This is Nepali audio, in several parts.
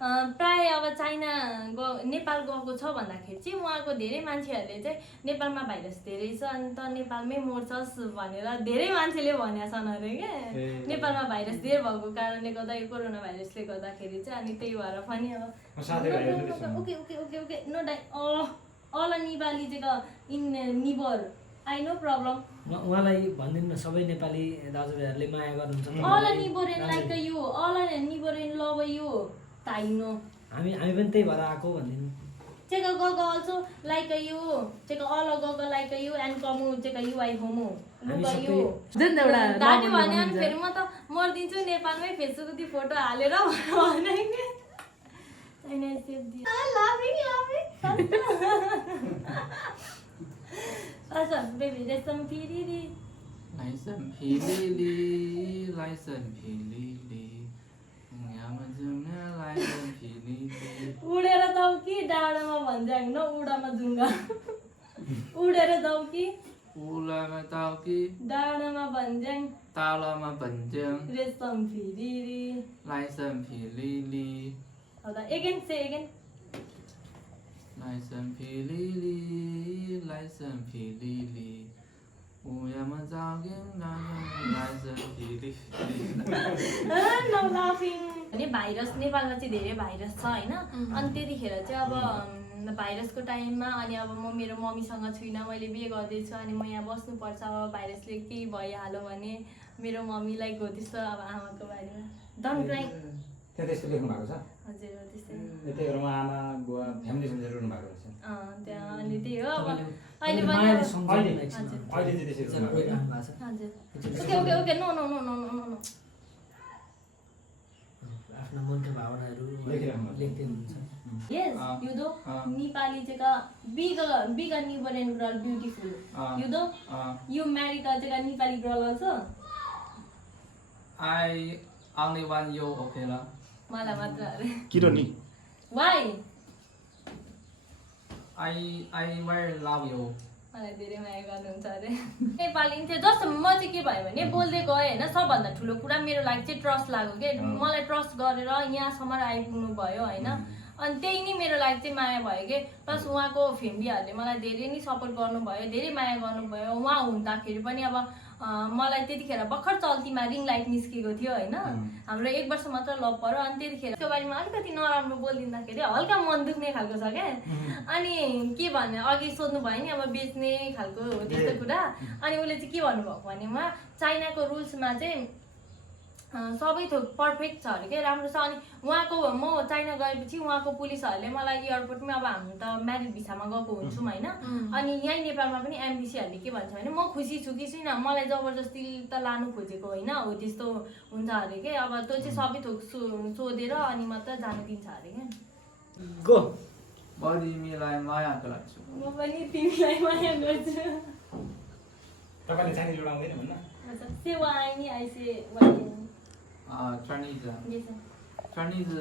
प्राय अब चाइना नेपाल गएको छ भन्दाखेरि चाहिँ उहाँको धेरै मान्छेहरूले चाहिँ नेपालमा भाइरस धेरै छ अन्त नेपालमै मर्छस् भनेर धेरै मान्छेले भनेका छन् अरे क्या नेपालमा भाइरस धेरै भएको कारणले गर्दा यो कोरोना भाइरसले गर्दाखेरि चाहिँ अनि त्यही भएर पनि अब okay okay okay okay no डाइ अल नेपाली चाहिँ in neighbour I no problem उहाँलाई भनिदिनु न सबै नेपाली दाजुभाइहरूले माया गर्नुहुन्छ all neighbour in like you all neighbour in love you ताइनो हामी पनि त्यही भएर आएको भनिदिनु Cheka gogo also like you. Cheka all gogo like you and kamu cheka you I homo. Look you. जुन एउटा दादी भने अनि फेरि म त मर्दिन्छु नेपालमै फेसबुक ती फोटो हालेर भने के छैन सेभ दिए लाभिङ अच्छा बेबी रेसम फिरिरी लाइसन फिलिली लाइसन फिलिली उडेर जाऊ कि डाँडामा भन्ज्याङ न उडामा जुङ्गा उडेर जाऊ कि उडामा जाऊ कि डाँडामा भन्ज्याङ तालामा भन्ज्याङ रेसम फिरिरी लाइसन फिलिली हौदा अगेन से अगेन लाइसन फिलिली लाइसन फिलिली उयामा जाऊ कि लाइसन फिलिली नो लाफिङ अनि भाइरस नेपालमा चाहिँ धेरै भाइरस छ हैन अनि त्यतिखेर चाहिँ अब भाइरसको टाइममा अनि अब म मेरो मम्मीसँग छुइनँ मैले बिहे गर्दैछु अनि म यहाँ बस्नुपर्छ अब भाइरसले केही भइहाल्यो भने मेरो मम्मीलाई गोदिन्छ अब आमाको बारेमा डन्ट क्राई त्यहाँ त्यस्तो लेख्नु भएको छ हजुर हो त्यस्तै त्यही भएर आमा बुवा फ्यामिली सम्झेर रुनु भएको रहेछ त्यहाँ अनि त्यही हो अब अहिले मायाले पनि सम्झाउनु अहिले चाहिँ त्यसरी रुनु भएको हजुर okay okay okay no no no no no no आफ्नो मनका भावनाहरू लेख्दै हुनुहुन्छ Yes, you know, Nepali jaka big and newborn girl beautiful. You know, you married a jaka Nepali girl also. I only want you, okay la. Mala matra. किरोनी Why? I very love you. मलाई धेरै माया गर्नुहुन्छ अरे नेपाली थियो जस्तो म चाहिँ के भयो भने बोल्दै गएँ हैन सबभन्दा ठुलो कुरा मेरो लागि चाहिँ ट्रस्ट लाग्यो के मलाई ट्रस्ट गरेर यहाँसम्म आइपुग्नु भयो हैन अनि त्यही नै मेरो लागि चाहिँ माया भयो के प्लस उहाँको फ्यामिलीहरूले मलाई धेरै नै सपोर्ट गर्नुभयो धेरै माया गर्नुभयो उहाँ हुँदाखेरि पनि अब मलाई त्यतिखेर भर्खर चल्तीमा रिङ लाइट निस्केको थियो हैन हाम्रो 1 वर्ष मात्र लभ पर्यो अनि त्यतिखेर त्यो बारेमा अलिकति नराम्रो बोलिदिँदाखेरि हल्का मन दुख्ने खालको छ क्या अनि के भन्ने अघि सोध्नु भयो नि अब बेच्ने खालको हो त्यस्तो कुरा अनि उसले चाहिँ के भन्नुभएको भने उहाँ चाइनाको रुल्समा चाहिँ सबै थोक पर्फेक्ट छ अरे के राम्रो छ अनि उहाँको म चाइना गएपछि उहाँको पुलिसहरूले मलाई एयरपोर्टमै अब हामी त म्यारिड भिसामा गएको हुन्छौँ हैन अनि यहीँ नेपालमा पनि एमबिसीहरूले के भन्छ भने म खुसी छु कि छैन मलाई जबरजस्ती त लानु खोजेको होइन हो त्यस्तो हुन्छ अरे के अब त्यो चाहिँ सबै थोक सोधेर अनि मात्र जानु दिन्छ अरे के गो बडी मिलाई माया गर्छु म पनि तिमीलाई माया गर्छु तपाईले चाइनिज लडाउँदैन भन्न अच्छा सेवा आइनी आइसे वाइ Chinese yes Chinese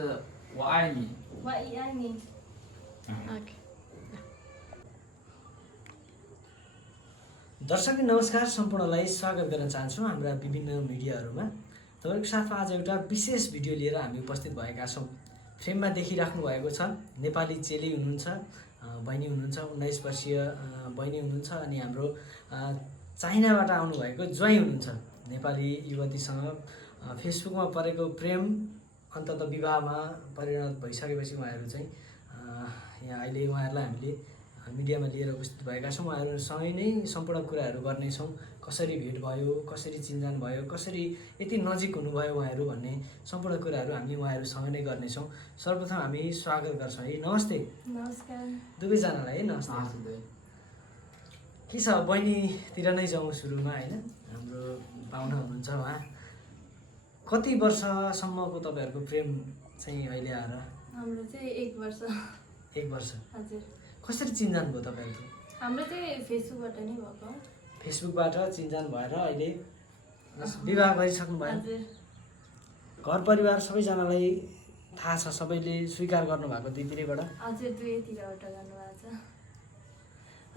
我爱你 वाइ आइनी ओके दर्शक नमस्कार सम्पूर्णलाई स्वागत गर्न चाहन्छु हाम्रा विभिन्न मिडियाहरूमा तपाईको साथमा आज एउटा विशेष भिडियो लिएर हामी उपस्थित भएका छौँ फ्रेममा देखिराख्नु भएको छ नेपाली चेली हुनुहुन्छ बहिनी हुनुहुन्छ 19 वर्षीय बहिनी हुनुहुन्छ अनि हाम्रो चाइनाबाट आउनुभएको ज्वाइँ हुनुहुन्छ नेपाली युवतीसँग फेसबुकमा परेको प्रेम अन्तत विवाहमा परिणत भइसकेपछि उहाँहरू चाहिँ यहाँ अहिले उहाँहरूलाई हामीले मिडियामा लिएर उपस्थित भएका छौँ उहाँहरूसँगै नै सम्पूर्ण कुराहरू गर्नेछौँ कसरी भेट भयो कसरी चिन्जान भयो कसरी यति नजिक हुनुभयो उहाँहरू भन्ने सम्पूर्ण कुराहरू हामी उहाँहरूसँग नै गर्नेछौँ सर्वप्रथम हामी स्वागत गर्छौँ है नमस्ते नमस्कार दुवैजनालाई है नमस्ते के छ बहिनीतिर नै जाउँ सुरुमा होइन हाम्रो पाहुना हुनुहुन्छ उहाँ कति वर्षसम्मको तपाईँहरूको प्रेम चाहिँ अहिले आएर हाम्रो चाहिँ 1 वर्ष 1 वर्ष हजुर कसरी चिन्जान भयो तपाईँहरूको हाम्रो चाहिँ फेसबुकबाट नै भएको फेसबुकबाट चिन्जान भएर अहिले विवाह गरिसक्नु भयो हजुर घर परिवार सबैजनालाई थाहा छ सबैले स्वीकार गर्नुभएको दुईतिरैबाट हजुर दुवैतिरबाट गर्नुभएको छ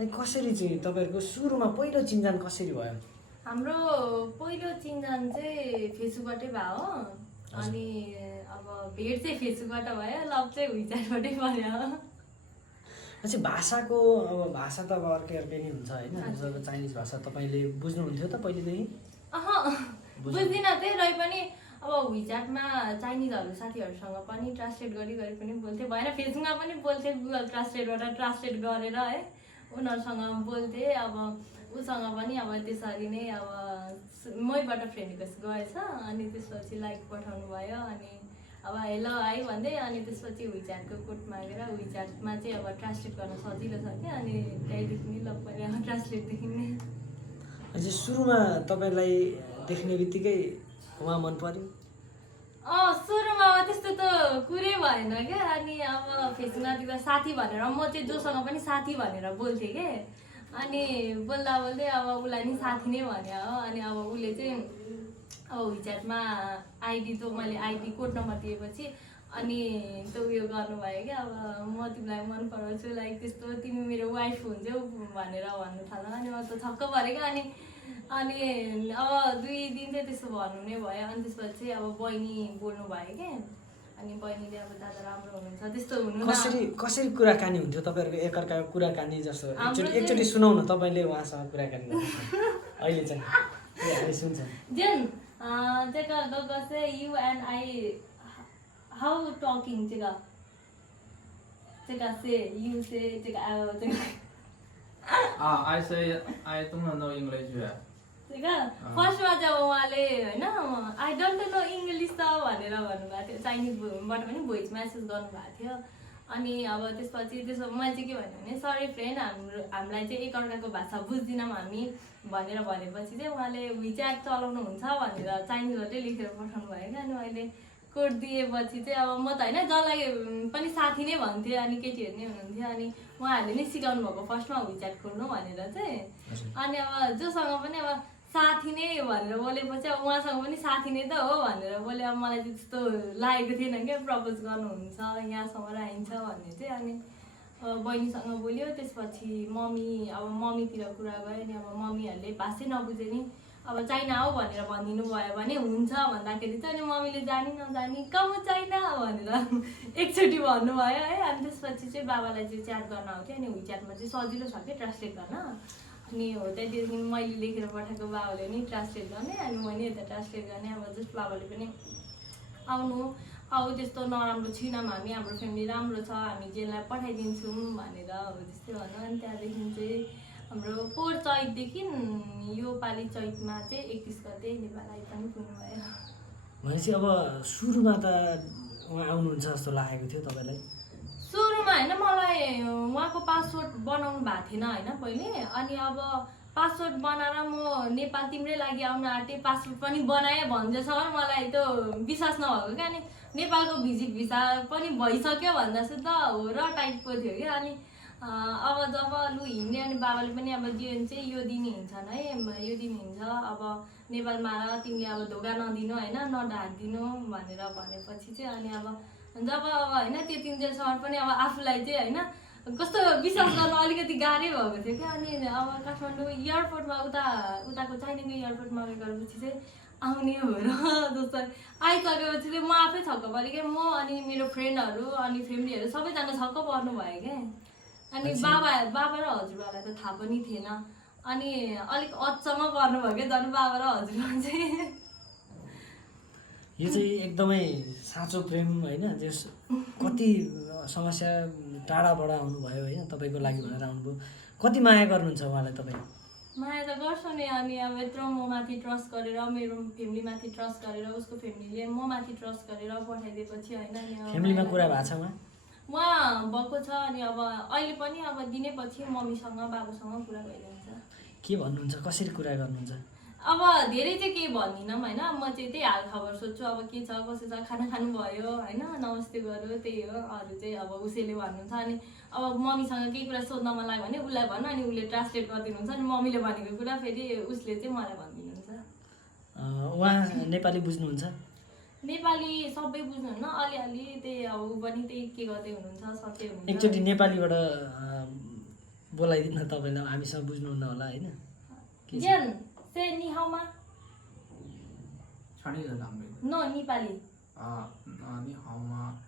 अनि कसरी चाहिँ तपाईँहरूको सुरुमा पहिलो चिन्जान कसरी भयो हाम्रो पहिलो चिन्जान चाहिँ फेसबुकबाटै भयो अनि अब भेट चाहिँ फेसबुकबाट भयो, लभ चाहिँ विचारबाटै भयो। पछि भाषाको अब भाषा त अब अर्कै नै हुन्छ होइन। जब चाइनिज भाषा तपाईँले बुझ्नुहुन्थ्यो त पहिलेदेखि? बुझ्दिनँ थिएँ, र पनि अब विचारमा चाइनिजहरू साथीहरूसँग पनि ट्रान्सलेट गरी पनि बोल्थेँ, भएन फेसबुकमा पनि बोल्थेँ, गुगल ट्रान्सलेटबाट ट्रान्सलेट गरेर है उनीहरूसँग बोल्थेँ। अब उसँग पनि अब त्यसरी नै अब मैबाट फ्रेन्ड रिक्वेस्ट गएछ, अनि त्यसपछि लाइक पठाउनु भयो, अनि अब हेलो है भन्दै, अनि त्यसपछि विचारको कोड मागेर विचारमा चाहिँ अब ट्रान्सलेट गर्न सजिलो छ क्या, अनि त्यहीँदेखि नै लग पनि अब ट्रान्सलेटदेखि नै। अनि सुरुमा तपाईँलाई देख्ने बित्तिकै उहाँ मन पर्यो? सुरुमा अब त्यस्तो त कुरै भएन क्या, अनि अब फेसबुकमा साथी भनेर म चाहिँ जोसँग पनि साथी भनेर बोल्थेँ क्या, अनि बोल्दा बोल्दै अब उसलाई नि साथी नै भन्यो हो। अनि अब उसले चाहिँ अब विचारमा आइडी त मैले आइडी कोड नम्बर दिएपछि अनि त उयो गर्नुभयो क्या, अब म तिमीलाई मन पराउँछु, लाइक त्यस्तो तिमी मेरो वाइफ हुन्छौ भनेर भन्नु थाल्यो। अनि म त छक्क परेँ क्या, अनि अब 2 दिन चाहिँ त्यसो भन्नु नै भयो। अनि त्यसपछि अब बहिनी बोल्नु भयो क्या, अनि बहिनीले अब दादा राम्रो हुनुहुन्छ त्यस्तो हुनु। कसरी कुराकानी हुन्थ्यो तपाईँहरूको एकअर्काको कुराकानी? जस्तो एकचोटि सुनाउनु तपाईँले उहाँसँग कुराकानी अहिले चाहिँ हामी सुन्छ। Then you and I how talking you say I don't know English yet. फर्स्टमा चाहिँ अब उहाँले होइन आई डोन्ट नो इङ्ग्लिस त भनेर भन्नुभएको थियो, चाइनिजबाट पनि भोइस म्यासेज गर्नुभएको थियो। अनि अब त्यसपछि त्यसो मैले चाहिँ के भन्यो भने सरी फ्रेन्ड, हामीलाई चाहिँ एकअर्काको भाषा बुझ्दिनौँ हामी भनेर भनेपछि चाहिँ उहाँले विचार चलाउनुहुन्छ भनेर चाइनिजबाटै लेखेर पठाउनु भयो क्या। अनि मैले कोड दिएपछि चाहिँ अब म त होइन जसलाई पनि साथी नै भन्थेँ, अनि केटीहरू नै हुनुहुन्थ्यो, अनि उहाँहरूले नै सिकाउनु भएको फर्स्टमा विचार खोल्नु भनेर चाहिँ। अनि अब जोसँग पनि अब साथी नै भनेर बोलेपछि अब उहाँसँग पनि साथी नै त हो भनेर बोले। अब मलाई चाहिँ त्यस्तो लागेको थिएन क्या प्रपोज गर्नुहुन्छ यहाँसम्म आइन्छ भन्ने चाहिँ। अनि बहिनीसँग बोल्यो, त्यसपछि मम्मीतिर कुरा गयो। अनि अब मम्मीहरूले भाषै नबुझे नि अब चाइना हो भनेर भनिदिनु भयो भने हुन्छ भन्दाखेरि चाहिँ अनि मम्मीले जानी नजानी कम चाइना भनेर एकचोटि भन्नुभयो है। अनि त्यसपछि चाहिँ बाबालाई चाहिँ च्याट गर्न आउँथ्यो, अनि विचारमा चाहिँ सजिलो छ क्या ट्रान्सलेट गर्न। अनि हो त्यहाँदेखि मैले लेखेर पठाएको बाबाले नि ट्रान्सलेट गर्ने, अनि मैले यता ट्रान्सलेट गर्ने। अब जस्ट बाबाले पनि आउनु अब त्यस्तो नराम्रो छैनौँ हामी, हाम्रो फ्यामिली राम्रो छ, हामी जेललाई पठाइदिन्छौँ भनेर अब त्यस्तै भन्नु। अनि त्यहाँदेखि चाहिँ हाम्रो 4 चैतदेखि यो पालि चैतमा चाहिँ 31 गते नेपाल आइ पनि पुग्नुभयो। भनेपछि अब सुरुमा त उहाँ आउनुहुन्छ जस्तो लागेको थियो तपाईँलाई? सुरुमा होइन, मलाई उहाँको पासवर्ड बनाउनु भएको थिएन होइन पहिले। अनि अब पासवर्ड बनाएर म नेपाल तिम्रै लागि आउन आँटेँ, पासवर्ड पनि बनाएँ भन्दैसम्म मलाई त्यो विश्वास नभएको क्या। अनि नेपालको भिजिट भिसा पनि भइसक्यो भन्दा चाहिँ त हो र टाइपको थियो क्या। अनि अब जब लु हिँड्ने, अनि बाबाले पनि अब जीवन चाहिँ यो दिन हिँड्छन् है, यो दिन हिँड्छ अब नेपालमा तिमीले अब धोका नदिनु होइन, नढाकिदिनु भनेर भनेपछि चाहिँ अनि अब जब अब होइन त्यो 3 दिनसम्म पनि अब आफूलाई चाहिँ होइन कस्तो विश्वास गर्नु अलिकति गाह्रै भएको थियो क्या। अनि अब काठमाडौँ एयरपोर्टमा उताको चाइनाको एयरपोर्टमा गरेपछि चाहिँ आउने हो र जस्तो आइसकेपछि चाहिँ म आफै छक्क परेँ क्या। म अनि मेरो फ्रेन्डहरू अनि फ्यामिलीहरू सबैजना छक्क पर्नु भयो क्या। अनि बाबा र हजुरबाबालाई त थाहा पनि थिएन, अनि अलिक अचम्म पर्नुभयो क्या झन् बाबा र हजुरबा चाहिँ। यो चाहिँ एकदमै साँचो प्रेम होइन, त्यस कति समस्या टाढाबाट आउनुभयो होइन तपाईँको लागि भनेर आउनुभयो। कति माया गर्नुहुन्छ उहाँलाई तपाईँ? माया त गर्छु नि, अनि अब यत्रो म माथि ट्रस्ट गरेर, मेरो फ्यामिलीमाथि ट्रस्ट गरेर, उसको फ्यामिलीले म माथि ट्रस्ट गरेर पठाइदिएपछि होइन। अनि फ्यामिलीमा कुरा भएको छ उहाँ भएको छ। अनि अब अहिले पनि अब दिनेपछि मम्मीसँग बाबासँग कुरा भइरहन्छ। के भन्नुहुन्छ, कसरी कुरा गर्नुहुन्छ? अब धेरै चाहिँ केही भन्दिनँ होइन, म चाहिँ त्यही हाल खबर सोध्छु अब के छ कसो छ, खाना खानुभयो होइन, नमस्ते गर्यो, त्यही हो। अरू चाहिँ अब उसैले भन्नुहुन्छ। अनि अब मम्मीसँग केही कुरा सोध्न मन लाग्यो भने उसलाई भन्नु, अनि उसले ट्रान्सलेट गरिदिनुहुन्छ। अनि मम्मीले भनेको कुरा फेरि उसले चाहिँ मलाई भनिदिनुहुन्छ। उहाँ नेपाली बुझ्नुहुन्छ? नेपाली सबै बुझ्नुहुन्न, अलिअलि त्यही अब ऊ पनि त्यही के गर्दै हुनुहुन्छ सबै हुनुहुन्छ। एकचोटि नेपालीबाट बोलाइदिनु तपाईँलाई, हामीसँग बुझ्नुहुन्न होला होइन? से नि हाउमा Chinese language. नो नेपाली 你好吗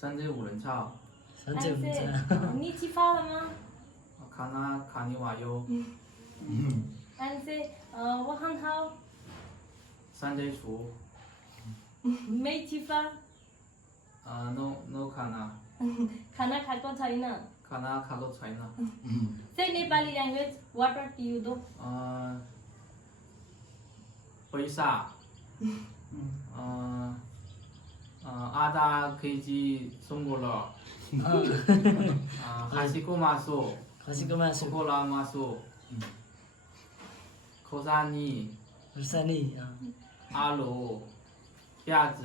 ？3.5人차오. सन्चै हुन्छ 你吃饭了吗？ 카나 카니 와요. 安 say 我很好， 3.5. 没吃饭， no खाना. खाना खाएको छैन। खाना खाएको छैन. Say Nepali language, what do you do? पैसा आधा केजी सुँगुर खसीको मासु खसीको मासु सुँगुर मासु खोर्सानी खुर्सानी आलु प्याज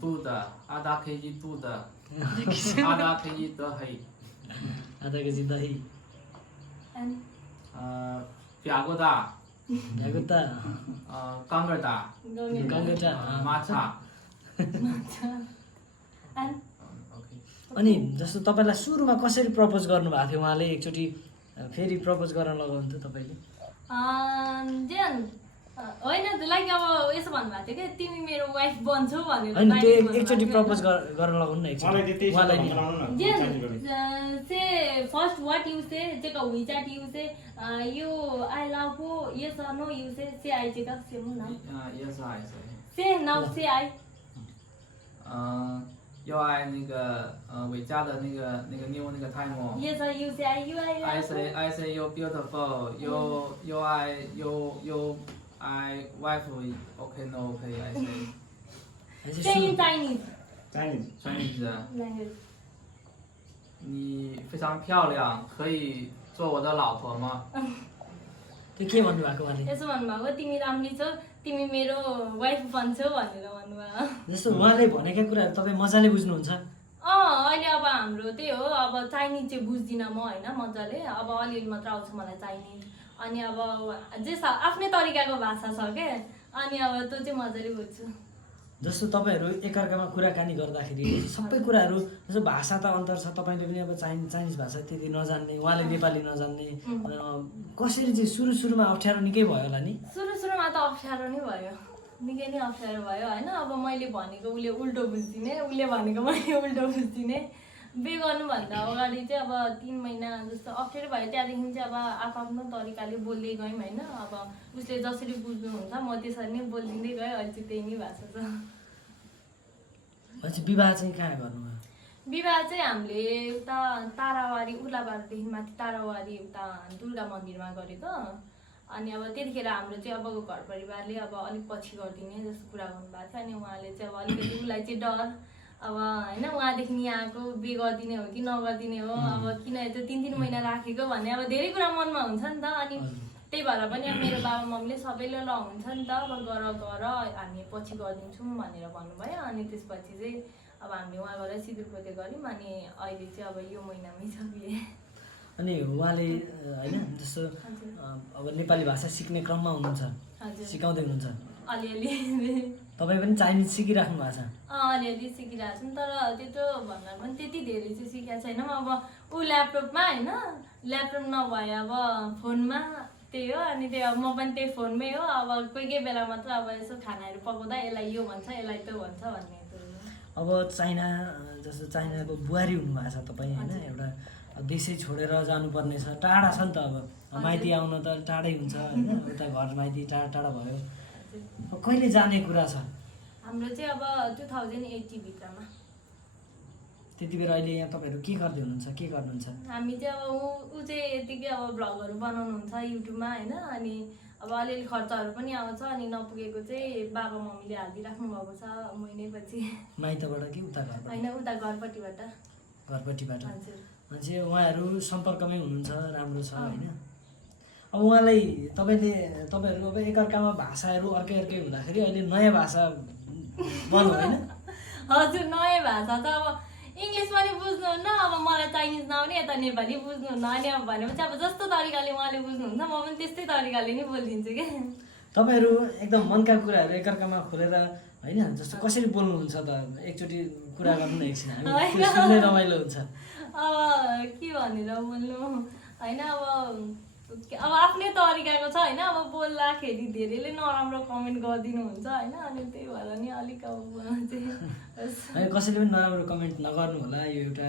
दूध आधा केजी दूध आधा केजी दही आधा केजी दही And प्यागोदा भ्यागुता काङ्गडा गङ्गटा माछा. And अनि जस्तो तपाईँलाई सुरुमा कसरी प्रपोज गर्नुभएको थियो उहाँले एकचोटि फेरि प्रपोज गर्न लगाउनु थियो तपाईँले होइन लाइक अब यसो भन्नुभएको थियो कि तिमी मेरो वाइफ बन्छौ भनेर होइन त्यो एकचोटि प्रपोज गर्न लगाउनु न मलाई एकचोटि त्यही उहाँलाई शब्द नि बनाउनु न Jen, Chinese word. say first what you say, take a WeChat you say, you I love you, yes or no you say I take a say now. yes I say. Say now say I. 要爱那个伟嘉的那个妞那个 time。 Yes or you say I, you I love I say you beautiful. You I wife okay no okay I say. Say in Chinese Chinese Chinese language. 你非常漂亮，可以做我的老婆吗？ त्यो के भन्नुभएको उहाँले यसो भन्नुभएको तिमी राम्री छौ तिमी मेरो वाइफ बन्छौ भनेर भन्नुभयो जस्तो उहाँले भनेका कुराहरू तपाईँ मजाले बुझ्नुहुन्छ अहिले अब हाम्रो त्यही हो अब चाइनिज चाहिँ बुझ्दिनँ म होइन मजाले अब अलिअलि मात्र आउँछ मलाई चाइनिज अनि अब जे आफ्नै तरिकाको भाषा छ के अनि अब त्यो चाहिँ मजाले बुझ्छु जस्तो तपाईँहरू एकअर्कामा कुराकानी गर्दाखेरि सबै कुराहरू जस्तो भाषा त अन्तर छ तपाईँले पनि अब चाइनिज भाषा त्यति नजान्ने उहाँले नेपाली नजान्ने कसरी चाहिँ सुरुमा अप्ठ्यारो निकै भयो होला नि सुरुमा त अप्ठ्यारो नै भयो निकै नै अप्ठ्यारो भयो होइन अब मैले भनेको उसले उल्टो बुझ्दिने उसले भनेको मैले उल्टो बुझ्दिने बे गर्नुभन्दा अगाडि चाहिँ अब 3 महिना जस्तो अप्ठ्यारो भयो त्यहाँदेखि चाहिँ अब आफ्नो तरिकाले बोल्दै गयौँ होइन अब उसले जसरी बुझ्नुहुन्छ म त्यसरी नै बोलिदिँदै गएँ अहिले चाहिँ त्यही नै भाषा छ भनेपछि विवाह चाहिँ कहाँ गर्नुभयो विवाह चाहिँ हामीले उता तारावारी उर्लाबारदेखि माथि तारावारी उता दुर्गा मन्दिरमा गरेको अनि अब त्यतिखेर हाम्रो चाहिँ अबको घर परिवारले अब अलिक पछि गरिदिने जस्तो कुरा गर्नुभएको थियो अनि उहाँले चाहिँ अब अलिकति उसलाई चाहिँ डर अब होइन उहाँदेखि यहाँको बे गरिदिने हो कि नगरिदिने हो अब किन त्यो 3 महिना राखेको भन्ने अब धेरै कुरा मनमा हुन्छ नि त अनि त्यही भएर पनि अब मेरो बाबा मम्मीले सबैले ल हुन्छ नि त अब गर हामी पछि गरिदिन्छौँ भनेर भन्नुभयो अनि त्यसपछि चाहिँ अब हामीले उहाँ गएर सिन्दुर पोते गऱ्यौँ अनि अहिले चाहिँ अब यो महिनामै छ बिहे अनि उहाँले होइन जस्तो अब नेपाली भाषा सिक्ने क्रममा हुनुहुन्छ हजुर सिकाउँदै हुनुहुन्छ अलिअलि तपाईँ पनि चाइनिज सिकिराख्नु भएको छ अलिअलि सिकिरहेको छौँ तर त्यत्रो भन्दा पनि त्यति धेरै चाहिँ सिकेको छैनौँ अब ऊ ल्यापटपमा होइन ल्यापटप नभए अब फोनमा त्यही हो अनि त्यो म पनि त्यही फोनमै हो अब कोही बेला मात्र अब यसो खानाहरू पकाउँदा यसलाई यो भन्छ यसलाई त्यो भन्छ भन्ने अब चाइना जस्तो चाइनाको बुहारी हुनुभएको छ तपाईँ होइन एउटा देशै छोडेर जानुपर्ने छ टाढा छ नि त अब माइती आउन त टाढै हुन्छ होइन उता घर माइती टाढा टाढा भयो अब कहिले जाने कुरा छ हाम्रो चाहिँ अब 2080 भित्रमा त्यति बेला अहिले यहाँ तपाईँहरू के गर्दै हुनुहुन्छ के गर्नुहुन्छ हामी चाहिँ अब ऊ चाहिँ यतिकै अब भ्लगहरू बनाउनुहुन्छ युट्युबमा होइन अनि अब अलिअलि खर्चहरू पनि आउँछ अनि नपुगेको चाहिँ बाबा मम्मीले हालिदिइराख्नु भएको छ महिनैपछि माइतबाट कि उता घरबाट होइन उता घरपट्टिबाट घरपट्टिबाट हजुर मान्छे उहाँहरू सम्पर्कमै हुनुहुन्छ राम्रो छ होइन अब उहाँलाई तपाईँहरू अब एकअर्कामा भाषाहरू अर्कै हुँदाखेरि अहिले नयाँ भाषा बन्नु होइन हजुर नयाँ भाषा त अब इङ्ग्लिस पनि बुझ्नुहुन्न अब मलाई चाइनिज नआउने यता नेपाली बुझ्नुहुन्न अनि अब भनेपछि अब जस्तो तरिकाले उहाँले बुझ्नुहुन्छ म पनि त्यस्तै तरिकाले नै बोलिदिन्छु क्या तपाईँहरू एकदम मनका कुराहरू एकअर्कामा खोलेर होइन जस्तो कसरी बोल्नुहुन्छ त एकचोटि कुरा गर्नु न एकछिन हामी सुन्ने रमाइलो हुन्छ अब के भनेर बोल्नु होइन अब अब आफ्नै तरिकाको छ होइन अब बोल्दाखेरि धेरैले नराम्रो कमेन्ट गरिदिनुहुन्छ होइन अनि त्यही भएर नि अलिक अब चाहिँ है कसैले पनि नराम्रो कमेन्ट नगर्नु होला यो एउटा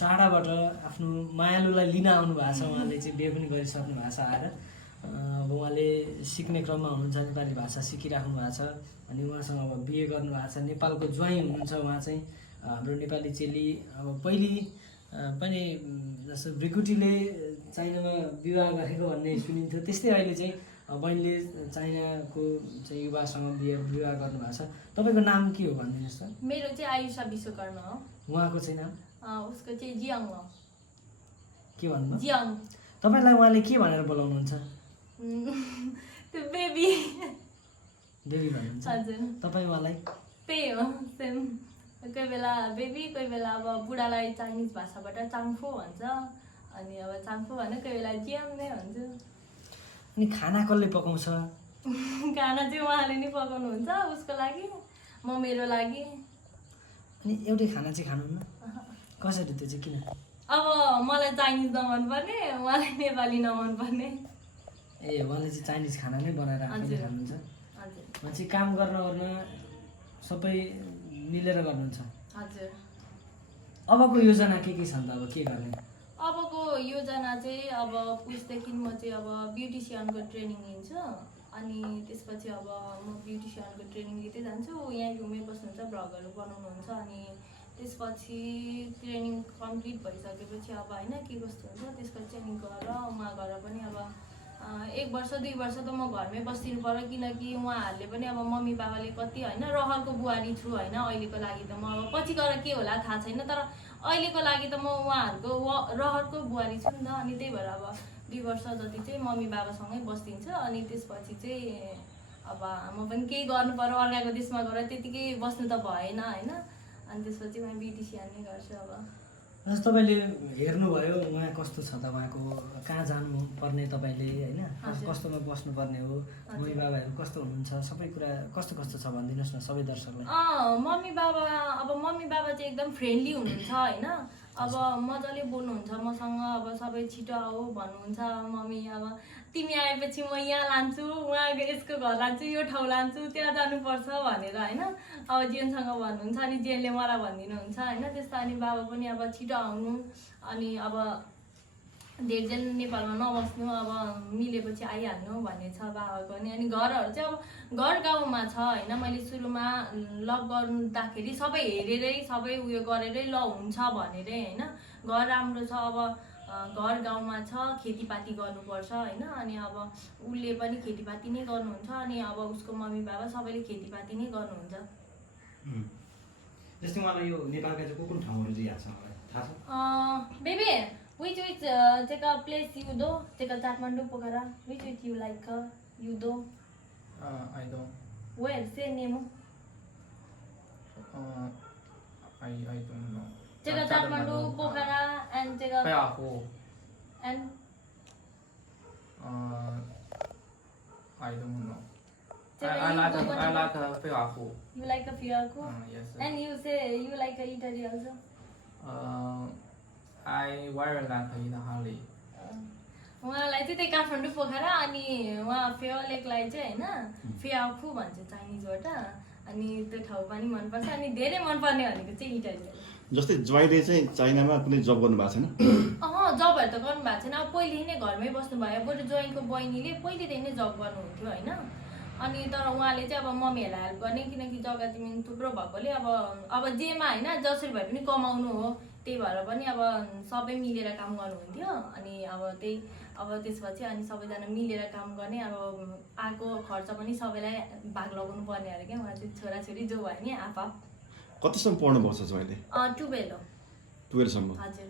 चाडाबाट आफ्नो मायालुलाई लिन आउनु भएको छ उहाँले चाहिँ बिहे पनि गरिसक्नु भएको छ आएर अब उहाँले सिक्ने क्रममा हुनुहुन्छ नेपाली भाषा सिकिराख्नु भएको छ अनि उहाँसँग अब बिहे गर्नुभएको छ नेपालको ज्वाइँ हुनुहुन्छ उहाँ चाहिँ हाम्रो नेपाली चेली अब पहिले पनि जस्तो भ्रिकुटीले चाइनामा विवाह गरेको भन्ने सुनिन्थ्यो त्यस्तै अहिले चाहिँ बहिनीले चाइनाको चाहिँ युवासँग विवाह गर्नुभएको छ तपाईँको नाम के हो भनिदिनुहोस् त मेरो चाहिँ आयुषा विश्वकर्मा हो उहाँको चाहिँ नाम उसको चाहिँ जियाङ हो के भन्नु जियाङ तपाईँलाई उहाँले के भनेर बोलाउनुहुन्छ त्यो बेबी देवी भन्नुहुन्छ हजुर तपाईँ उहाँलाई त्यही हो सेम कोही बेला बेबी कोही बेला अब बुढालाई चाइनिज भाषाबाट चाङफो भन्छ अनि अब चाङफो भने कोही बेला जियाङ नै भन्छु अनि खाना कसले पकाउँछ खाना चाहिँ उहाँले नै पकाउनुहुन्छ उसको लागि म मेरो लागि अनि एउटै खाना चाहिँ खानुहुन्न कसरी त्यो चाहिँ किन अब मलाई चाइनिज नमन पर्ने उहाँलाई नेपाली नमन पर्ने ए उहाँले चाहिँ चाइनिज खाना नै बनाएर आफैले हजुर। खानुहुन्छ हजुर उहाँ चाहिँ काम गर्न सबै मिलेर गर्नुहुन्छ हजुर अबको योजना के छ त अब के गर्ने अबको योजना चाहिँ अब पुसदेखि म चाहिँ अब ब्युटिसियनको ट्रेनिङ लिन्छु अनि त्यसपछि अब म ब्युटिसियनको ट्रेनिङ लिँदै जान्छु यहाँ रुममै बस्नुहुन्छ भ्लगहरू बनाउनुहुन्छ अनि त्यसपछि ट्रेनिङ कम्प्लिट भइसकेपछि अब होइन के कस्तो हुन्छ त्यसपछि अनि गएर उहाँ गएर पनि अब 1 वर्ष 2 वर्ष त म घरमै बस्दिनु पर्यो किनकि उहाँहरूले पनि अब मम्मी बाबाले कति होइन रहरको बुहारी छु होइन अहिलेको लागि त म अब पछि गएर के होला थाहा छैन तर अहिलेको लागि त म उहाँहरूको रहरको बुहारी छु नि त अनि त्यही भएर अब 2 वर्ष जति चाहिँ मम्मी बाबासँगै बस्दिन्छु अनि त्यसपछि चाहिँ अब म पनि केही गर्नु पर्यो अर्काको देशमा गएर त्यतिकै बस्नु त भएन होइन अनि त्यसपछि म ब्युटिसियन नै गर्छु अब जस्तो तपाईँले हेर्नुभयो उहाँ कस्तो छ त उहाँको कहाँ जानुपर्ने तपाईँले होइन कस्तोमा बस्नुपर्ने हो मम्मी बाबाहरू कस्तो हुनुहुन्छ सबै कुरा कस्तो कस्तो छ भनिदिनुहोस् न सबै दर्शकलाई मम्मी बाबा चाहिँ एकदम फ्रेन्डली हुनुहुन्छ होइन अब मजाले बोल्नुहुन्छ मसँग अब सबै छिटो आऊ भन्नुहुन्छ मम्मी अब तिमी आएपछि म यहाँ लान्छु उहाँ यसको घर लान्छु यो ठाउँ लान्छु त्यहाँ जानुपर्छ भनेर होइन अब जेनसँग भन्नुहुन्छ अनि जेनले मलाई भनिदिनुहुन्छ होइन त्यस्तो अनि बाबा पनि अब छिटो आउनु अनि अब धेरैजना नेपालमा नबस्नु अब मिलेपछि आइहाल्नु भन्ने छ बाबाको अनि घरहरू चाहिँ अब घर गाउँमा छ होइन मैले सुरुमा लभ गर्दाखेरि सबै हेरेरै सबै उयो गरेरै ल हुन्छ भनेरै होइन घर राम्रो छ अब घर गाउँमा छ खेतीपाती गर्नुपर्छ होइन अनि अब उसले पनि खेतीपाती नै गर्नुहुन्छ अनि अब उसको मम्मी बाबा सबैले खेतीपाती नै गर्नुहुन्छ जस्तै मलाई यो नेपालका चाहिँ कुन ठाउँहरू चाहिँ याद छ मलाई थाहा छ baby which take a place you do take a Kathmandu Pokhara which you like you do I don't. where say name I don't know. take a Kathmandu Pokhara and take a Pheahu. and I don't know. Take I a like you I like Pheahu. you like a Fiaku Yes. and you say you like a Italy also I very like Italy. उहाँलाई चाहिँ त्यही काठमाडौँ पोखरा अनि उहाँ फेवा लेकलाई चाहिँ होइन फेयाखु भन्छ चाइनिजबाट अनि त्यो ठाउँ पनि मनपर्छ अनि धेरै मनपर्ने भनेको चाहिँ इटाली जस्तै ज्वाइँले चाहिँ चाइनामा कुनै जब गर्नु भएको छैन जबहरू त गर्नु भएको छैन अब पहिले नै घरमै बस्नुभयो बरु ज्वाइँको बहिनीले पहिलेदेखि नै जब गर्नुहुन्थ्यो होइन अनि तर उहाँले चाहिँ अब मम्मीहरूलाई हेल्प गर्ने किनकि जग्गा तिमी थुप्रो भएकोले अब जेमा होइन जसरी भए पनि कमाउनु हो त्यही भएर पनि अब सबै मिलेर काम गर्नुहुन्थ्यो अनि अब त्यसपछि अनि सबैजना मिलेर काम गर्ने अब आएको खर्च पनि सबैलाई भाग लगाउनु पर्ने अरे क्या उहाँ चाहिँ छोराछोरी जो भयो नि आफआफ कतिसम्म पढ्नु भएको छ ज्वाइँले 12 हो 12 सम्म हजुर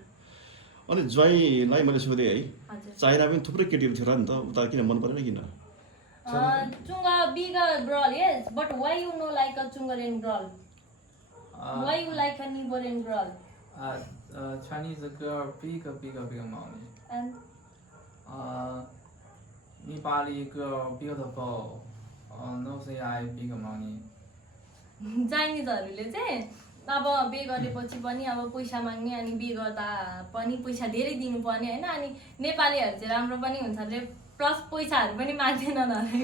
अनि ज्वाइँलाई मैले सोधेँ है हजुर चाइना पनि थुप्रै केटीहरू थियो र नि त उता किन मन परेन किन Chunga bigger girl, yes, but why you know like a Chungarian girl? Why you like a Nigerian girl? Chinese girl bigger money. And Nepali girl beautiful. No say I big money. चाइनिजहरूले चाहिँ अब बे गरेपछि पनि अब पैसा माग्ने अनि बे गर्दा पनि पैसा धेरै दिनुपर्ने होइन अनि नेपालीहरू चाहिँ राम्रो पनि हुन्छ अरे प्लस पैसाहरू पनि माग्दैनन् अरे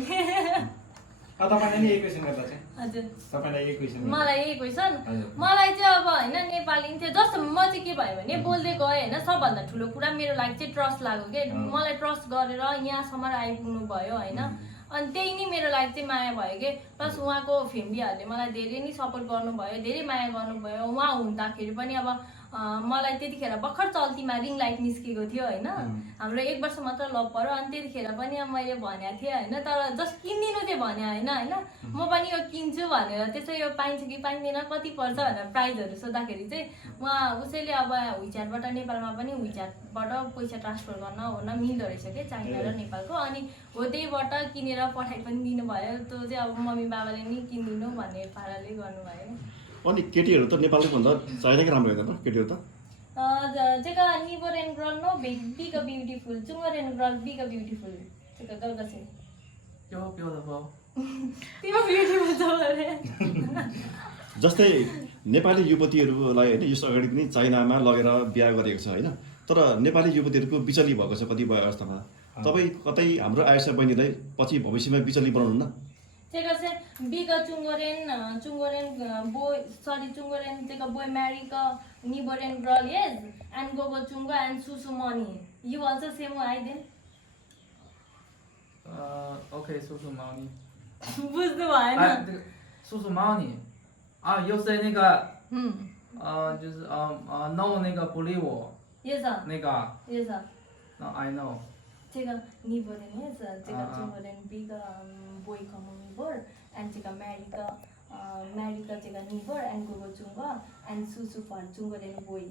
तपाईँलाई नि यही क्वेसन गर्दा चाहिँ हजुर तपाईँलाई यही क्वेसन मलाई यही क्वेसन हजुर। मलाई चाहिँ अब होइन नेपाली थियो जस्तो म चाहिँ के भयो भने बोल्दै गएँ होइन सबभन्दा ठुलो कुरा मेरो लागि चाहिँ ट्रस्ट लाग्यो कि मलाई ट्रस्ट गरेर यहाँसम्म आइपुग्नु भयो होइन अनि त्यही नै मेरो लागि चाहिँ माया भयो कि प्लस उहाँको फ्यामिलीहरूले मलाई धेरै नै सपोर्ट गर्नुभयो धेरै माया गर्नुभयो उहाँ हुँदाखेरि पनि अब मलाई त्यतिखेर भर्खर चल्तीमा रिङ लाइट निस्केको थियो होइन हाम्रो 1 वर्ष मात्र लभ पर्यो अनि त्यतिखेर पनि अब मैले भनेको थिएँ होइन तर जस्ट किनिदिनु चाहिँ भने होइन होइन म पनि यो किन्छु भनेर त्यसो यो पाइन्छ कि पाइँदैन कति पर्छ भनेर प्राइजहरू सोद्धाखेरि चाहिँ उहाँ उसैले अब विचारबाट नेपालमा पनि विचारबाट पैसा ट्रान्सफर गर्न मिल्दो रहेछ कि चाइना र नेपालको अनि हो त्यहीबाट किनेर पठाइ पनि दिनुभयो त्यो चाहिँ अब मम्मी बाबाले नि किनिदिनु भन्ने पाराले गर्नुभयो अनि केटीहरू त नेपालको भन्दा चाइनाकै राम्रो होइन त केटीहरू त जेका neighbour and girl no big beautiful चुङ्गर एन्ड गर्ल बिग ब्युटिफुल जेका गर्दछ You're beautiful. त्यो ब्युटिफुल छ अरे जस्तै नेपाली युवतीहरूलाई होइन यस अगाडि पनि चाइनामा लगेर बिहा गरेको छ होइन तर नेपाली युवतीहरूको बिचली भएको छ कतिपय अवस्थामा तपाईँ कतै हाम्रो आयसा बहिनीलाई पछि भविष्यमा बिचली बनाउनुहुन्न जेका चाहिँ big children boy sorry children जेका बोय म्यारी क neighbour and girl age and गोगो चुङ्गो एन्ड सुसु money you also same I then Okay, Susu Money. बुझ्नु भएन Susu Money.又是那个就是no 那个不理我 yes sir 那个 yes sir no I know 제가 니버는 해서 제가 중국은 big boy common neighbor and 제가 America 제가 neighbor and gogo 중국 and susu for 중국은 boy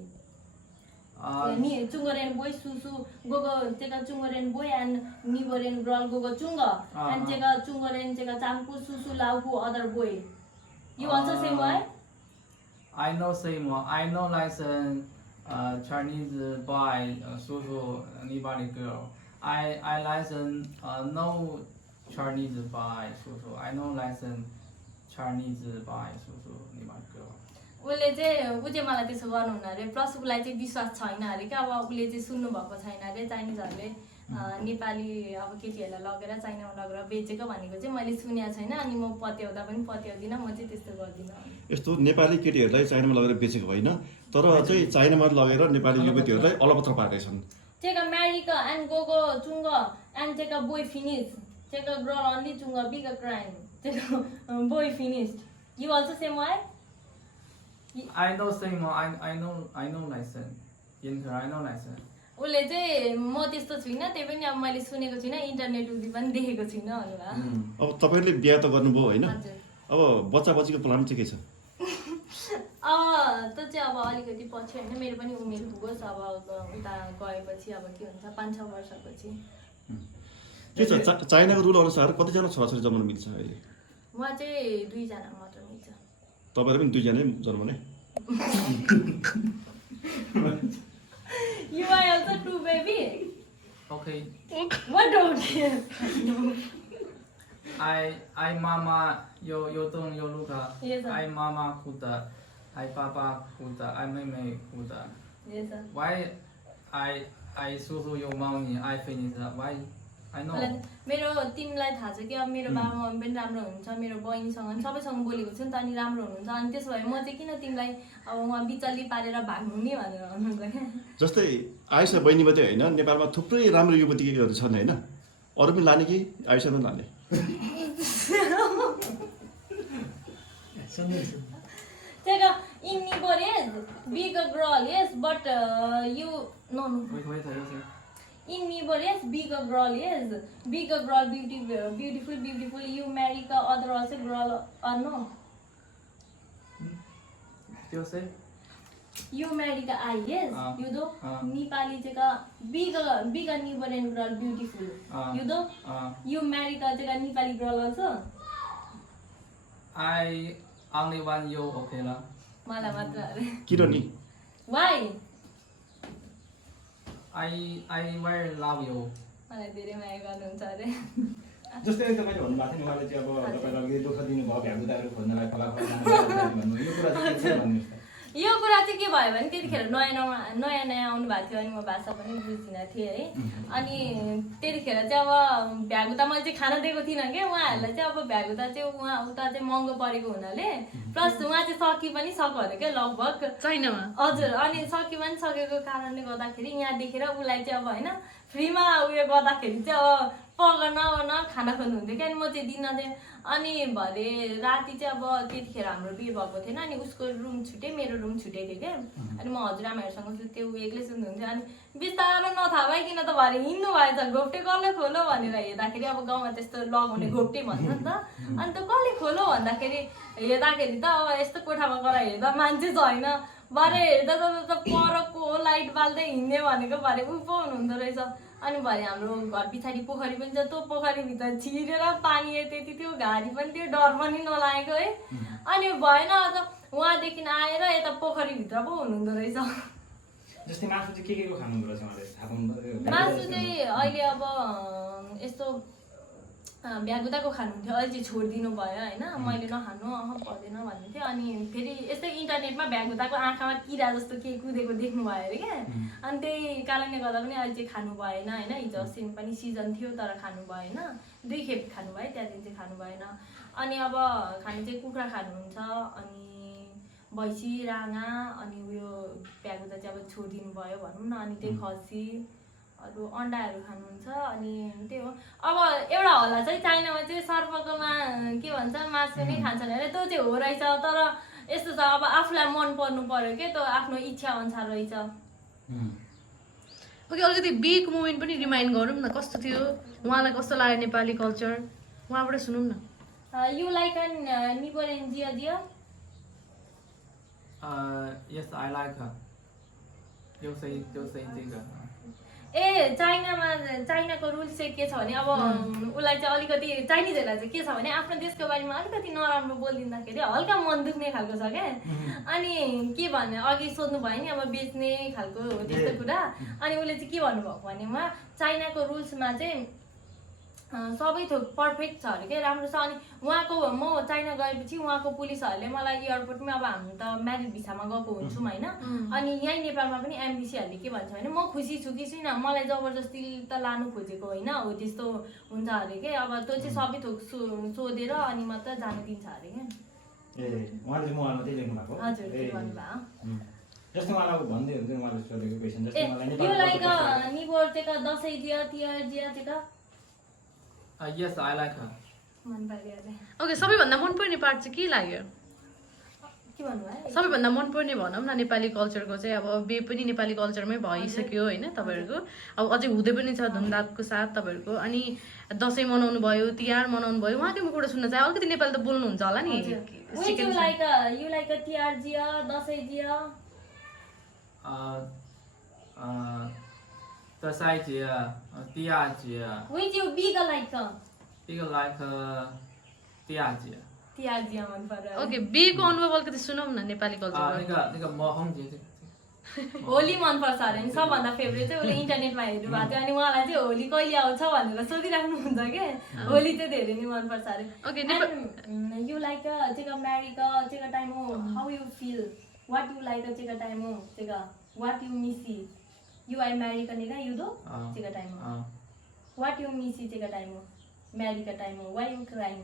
니 중국은 boy susu gogo 제가 중국은 boy and neighborin girl gogo 중국 and 제가 중국은 제가 장구 susu lauku other boy you also same way I know same one I know like Chinese boy Susu anybody girl I listen no Chinese by Susu. I know listen Chinese by Susu anybody girl. उसले चाहिँ ऊ चाहिँ मलाई त्यसो गर्नुहुन्न अरे प्लस उसलाई चाहिँ विश्वास छैन अरे क्या अब उसले चाहिँ सुन्नु भएको छैन अरे चाइनिजहरूले नेपाली अब केटीहरूलाई लगेर चाइनामा लगेर बेचेको भनेको चाहिँ मैले सुनेको छैन अनि म पत्याउँदा पनि पत्याउँदिनँ म चाहिँ त्यस्तो गर्दिनँ यस्तो नेपाली केटीहरूलाई चाइनामा लगेर बेचेको होइन तर चाहिँ चाइनामा लगेर नेपाली युवतीहरूलाई अलपत्र पारेका छन् Take America and go chunga and take a boy finished. Take a girl only chunga bigger crime. Take a boy finished. You also same way? I know same one I know license. I know license. उसले चाहिँ म त्यस्तो छुइनँ त्यही पनि अब मैले सुनेको छुइनँ इन्टरनेट उति पनि देखेको छुइनँ होला अब तपाईहरुले बिहे त गर्नुभयो हैन हजुर अब बच्चा बच्चीको प्लान चाहिँ के छ त चाहिँ अब अलिकति पछि हैन मेरो पनि उमेर पुगोस् अब उता गएपछि अब के हुन्छ 5-6 वर्षपछि के छ चाइनाको रुल अनुसार कति जना छोराछोरी जन्मन मिल्छ अहिले म चाहिँ 2 जना मात्र मिल्छ तपाईहरु पनि 2 जनै जन्मने You are also 2 baby? Okay. What don't you? I mama yo dong yo luka. Yes sir. I mama kuda. I papa kuda. I meme kuda. Yes sir. Why I so your money I finish that why I know. मेरो तिमीलाई थाहा छ कि अब मेरो बाबा मम्मी पनि राम्रो हुनुहुन्छ मेरो बहिनीसँग सबैसँग बोलेको छु नि त अनि राम्रो हुनुहुन्छ अनि त्यसो भए म चाहिँ किन तिमीलाई अब उहाँ बिचल्ली पारेर भाग्नु नि भनेर भन्नुहुन्छ क्या जस्तै आइसा बहिनी मात्रै हैन नेपालमा थुप्रै राम्रो युवतीहरू छन् हैन अरु पनि लाने कि आइसा पनि लाने Take a in Nibores, bigger girl, yes, but you no. Wait. In Nibores, bigger girl, yes, bigger girl, beautiful. You marry the other also girl or no? Still say? You marry the I, yes, you do. Nepali jega bigger Niborean girl, beautiful. You do. You marry the jega Nepali girl also. I only want you okay lah. Mala matra. किन नि Why? I very love you. मलाई धेरै माया गर्नुहुन्छ अरे जस्तै तपाईले भन्नुभएको थियो नि उहाँले चाहिँ अब तपाईलाई दुःख दिनुभयो भ्यागुदाहरू खोज्नलाई फलाफल भन्नु यो कुरा चाहिँ के छ भन्नुहोस् त यो कुरा चाहिँ के भयो भने त्यतिखेर नयाँ आउनु भएको थियो अनि म भाषा पनि बुझ्दिनँ थिएँ है। अनि त्यतिखेर चाहिँ अब भ्यागुता मैले चाहिँ खान दिएको थिइनँ क्या उहाँहरूलाई चाहिँ। अब भ्यागुता चाहिँ उहाँ उता चाहिँ महँगो परेको हुनाले प्लस उहाँ चाहिँ सकि पनि सक्यो अरे क्या लगभग चाइनामा। हजुर। अनि सकि पनि सकेको कारणले गर्दाखेरि यहाँ देखेर उसलाई चाहिँ अब होइन फ्रीमा उयो गर्दाखेरि चाहिँ अब पकाउन खाना खोज्नुहुन्थ्यो क्या। अनि म चाहिँ दिन थिएँ। अनि भरे राति चाहिँ अब त्यतिखेर हाम्रो बिहे भएको थिएन अनि उसको रुम छुट्यो मेरो रुम छुटेको थियो क्या। अनि म हजुरआमाहरूसँग सुत्थेँ ऊ एक्लै सुत्नुहुन्थ्यो। अनि बिस्तारो नथाहा भइकन त भरे हिँड्नु भएछ घोप्टे कसले खोलो भनेर हेर्दाखेरि अब गाउँमा त्यस्तो लगाउने घोप्टे भन्छ नि त। अनि त कसले खोलो भन्दाखेरि हेर्दाखेरि त अब यस्तो कोठामा गएर हेर्दा मान्छे छैन। भरे हेर्दा त परको लाइट बाल्दै हिँड्ने भनेको भरे ऊ पो हुनुहुँदो रहेछ। अनि भरे हाम्रो घर पछाडि पोखरी पनि छ त्यो पोखरीभित्र छिरेर पानी त्यति थियो घारी पनि थियो डर पनि नलागेको है। अनि भएन अझ उहाँदेखि आएर यता पोखरीभित्र पो हुनुहुँदो रहेछ। जस्तै मासु चाहिँ के को खानुहुँदो रहेछ उहाँले थाहा पाउनु? मासु चाहिँ अहिले अब यस्तो भ्यागुताको खानुहुन्थ्यो अहिले चाहिँ छोडिदिनु भयो होइन। मैले नखानु पर्दैन भन्नुहुन्थ्यो। अनि फेरि यस्तै इन्टरनेटमा भ्यागुताको आँखामा किरा जस्तो के कुदेको देख्नुभयो अरे क्या। अनि त्यही कारणले गर्दा पनि अहिले चाहिँ खानु भएन होइन। हिजो अस्ति पनि सिजन थियो तर खानु भएन। 2 खेप खानुभयो त्यहाँदेखि चाहिँ खानु भएन। अनि अब खाने चाहिँ कुखुरा खानुहुन्छ अनि भैँसी राँगा अनि उयो भ्यागुता चाहिँ अब छोडिदिनु भयो भनौँ न। अनि त्यही खसी अरू अन्डाहरू खानुहुन्छ अनि त्यही हो। अब एउटा होला चाहिँ चाइनामा चाहिँ सर्पकोमा के भन्छ मासु नै खान्छन् अरे त्यो चाहिँ हो रहेछ। तर यस्तो छ अब आफूलाई मन पर्नु पर्यो क्या त्यो आफ्नो इच्छा अनुसार रहेछ। ओके अलिकति बिहेको मोमेन्ट पनि रिमाइन्ड गरौँ न कस्तो थियो उहाँलाई कस्तो लाग्यो नेपाली कल्चर उहाँबाट सुनौँ न। You like a neighbor in Georgia? Yes, I like her. 就是这个。ए चाइनाको रुल्स चाहिँ के छ भने अब उसलाई चाहिँ अलिकति चाइनिजहरूलाई चाहिँ के छ भने आफ्नो देशको बारेमा अलिकति नराम्रो बोलिदिँदाखेरि हल्का मन दुख्ने खालको छ क्या। अनि के भन्ने अघि सोध्नु भयो नि अब बेच्ने खालको हो त्यस्तो कुरा। अनि उसले चाहिँ के भन्नुभएको भने उहाँ चाइनाको रुल्समा चाहिँ सबै थोक पर्फेक्ट छ अरे क्या राम्रो छ। अनि उहाँको म चाइना गएपछि उहाँको पुलिसहरूले मलाई एयरपोर्टमा अब हामी त म्यारिड भिसामा गएको हुन्छौँ होइन। अनि यहीँ नेपालमा पनि एमबिसीहरूले के भन्छ भने म खुसी छु कि छैन मलाई जबरजस्ती त लानु खोजेको होइन हो त्यस्तो हुन्छ अरे क्या। अब त्यो चाहिँ सबै थोक सोधेर अनि मात्र जानु दिन्छ अरे क्या। ए उहाँले चाहिँ मलाई मात्रै लेख्नु भएको? हजुर त्यो भन्नुभयो। जस्तै उहाँलाई भन्दै हुन्छ उहाँले सोधेको क्वेसन जस्तै मलाई यो लाइक निबोर चाहिँ दसैँ दियो तिहार दियो चाहिँ Yes, I like her. मन पर्यो अरे। ओके सबैभन्दा मनपर्ने पार्ट चाहिँ के लाग्यो? के भन्नुभयो? सबैभन्दा मनपर्ने भनौँ न नेपाली कल्चरको चाहिँ अब बिहे पनि नेपाली कल्चरमै भइसक्यो होइन तपाईँहरूको। अब अझै हुँदै पनि छ धुमधामको साथ तपाईँहरूको। अनि दसैँ मनाउनु भयो तिहार मनाउनु भयो उहाँकै मुखबाट सुन्न चाहे अलिकति नेपाली त बोल्नुहुन्छ होला नि। You like a तिहार दियो दसैँ दियो? 的赛节，第二节， Which you big like? 一个 like 第二节。 Tihar दियो मन पर्यो। ओके बिहेको अनुभव अलिकति सुनौँ न नेपाली कल्चर। 那个मोहन节这个。 होली मन पर्छ अरे नि सबभन्दा फेभरेट चाहिँ उसले इन्टरनेटमा हेर्नु भएको थियो। अनि उहाँलाई चाहिँ होली कहिले आउँछ भनेर सोधिराख्नुहुन्छ क्या। होली चाहिँ धेरै नै मन पर्छ अरे। ओके यु लाइक चाहिँ अमेरिका चाहिँ टाइम हो how you feel what you like चाहिँ टाइम हो चाहिँ what you miss you I American है यु दो चाहिँ टाइम हो वाट यु मिसी चाहिँ टाइम हो अमेरिका टाइम हो वाइ यु क्राइम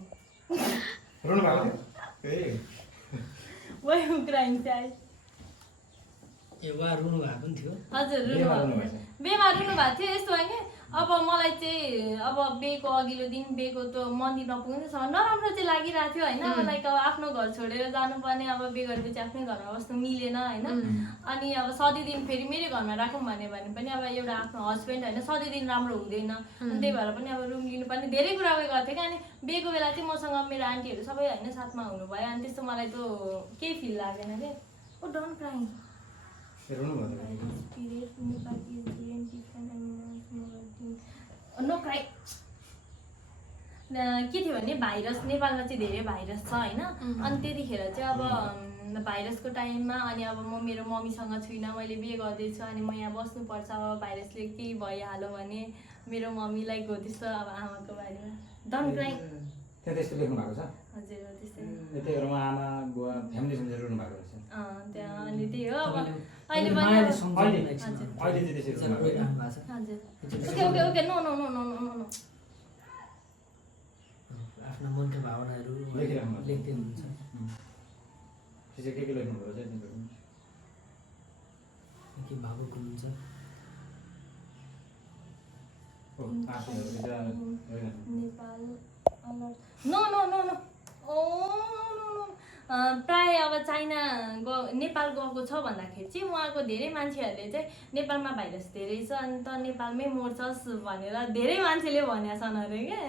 रुनु भएको थियो ए वाइ यु क्राइम चाहिँ ए उहाँ रुनु भएको पनि थियो। हजुर बेमा रुनु भएको थियो। यस्तो होइन अब मलाई चाहिँ अब बेको अघिल्लो दिन बेको त्यो मन्दिर नपुग्नु नराम्रो चाहिँ लागिरहेको थियो होइन। लाइक अब आफ्नो घर छोडेर जानुपर्ने अब बे गरेपछि आफ्नै घरमा बस्नु मिलेन होइन। अनि अब सधैँ दिन फेरि मेरै घरमा राखौँ भने पनि अब एउटा आफ्नो हस्बेन्ड होइन सधैँ दिन राम्रो हुँदैन। अनि त्यही भएर पनि अब रुम लिनुपर्ने धेरै कुरा उयो गर्थेँ क्या। अनि बेको बेला चाहिँ मसँग मेरो आन्टीहरू सबै होइन साथमा हुनुभयो। अनि त्यस्तो मलाई त केही फिल लागेन क्या। ओ डोन्ट क्राइ रुनु भएको नो क्राइ के थियो भने भाइरस नेपालमा चाहिँ धेरै भाइरस छ होइन। अनि त्यतिखेर चाहिँ अब भाइरसको टाइममा अनि अब म मेरो मम्मीसँग छुइनँ मैले बिहे गर्दैछु अनि म यहाँ बस्नुपर्छ अब भाइरसले केही भइहाल्यो भने मेरो मम्मीलाई हो त्यस्तो अब आमाको बारेमा डोन्ट क्राइ त्यहाँ त्यस्तो लेख्नु भएको छ। हजुर हो त्यस्तै त्यही भएर उहाँ आमा बुवा फ्यामिली सम्झेर रुनु भएको रहेछ त्यहाँ अनि त्यही हो अब तपाईँले अहिले पनि मायाले अब- सम्झाउनु अहिले- भएको छ। हजुर। अहिले चाहिँ त्यसरी रुनु भएको रोइराख्नु भएको छ। हजुर एकचोटि okay okay okay no no no no no no no आफ्ना मनका भावनाहरू लेखिराख्नु भएको छ। लेख्दै हुनुहुन्छ। त्यो चाहिँ के लेख्नु भएको छ तिनीहरू के भावुक हुनुहुन्छ। हो आफूहरू चाहिँ रोइराख्नु Nepal no no no no oh no no प्राय अब चाइना नेपाल गएको छ भन्दाखेरि चाहिँ उहाँको धेरै मान्छेहरूले चाहिँ नेपालमा भाइरस धेरै छ अन्त नेपालमै मर्छस् भनेर धेरै मान्छेले भनेका छन् अरे क्या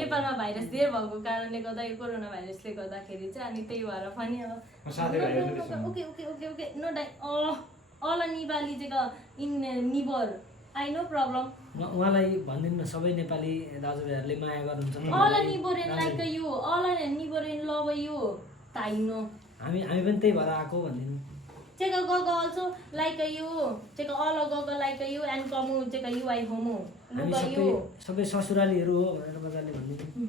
नेपालमा भाइरस धेरै भएको कारणले गर्दा यो कोरोना भाइरसले गर्दाखेरि चाहिँ अनि त्यही भएर पनि अब साथीभाइहरू पनि छन्। Okay okay okay okay no डाइ अल नेपाली चाहिँ in neighbour I no problem उहाँलाई भनिदिनु न सबै नेपाली दाजुभाइहरूले माया गर्नुहुन्छ। all a neighboring like you, all a neighboring love you. Taino. हामी पनि त्यही भएर आएको भनिदिनु। Check a gogo also like you. Check all a gogo like you and come check a you I homo. हामी Look at you. सबै ससुरालीहरू हो भनेर मजाले भनिदिनु।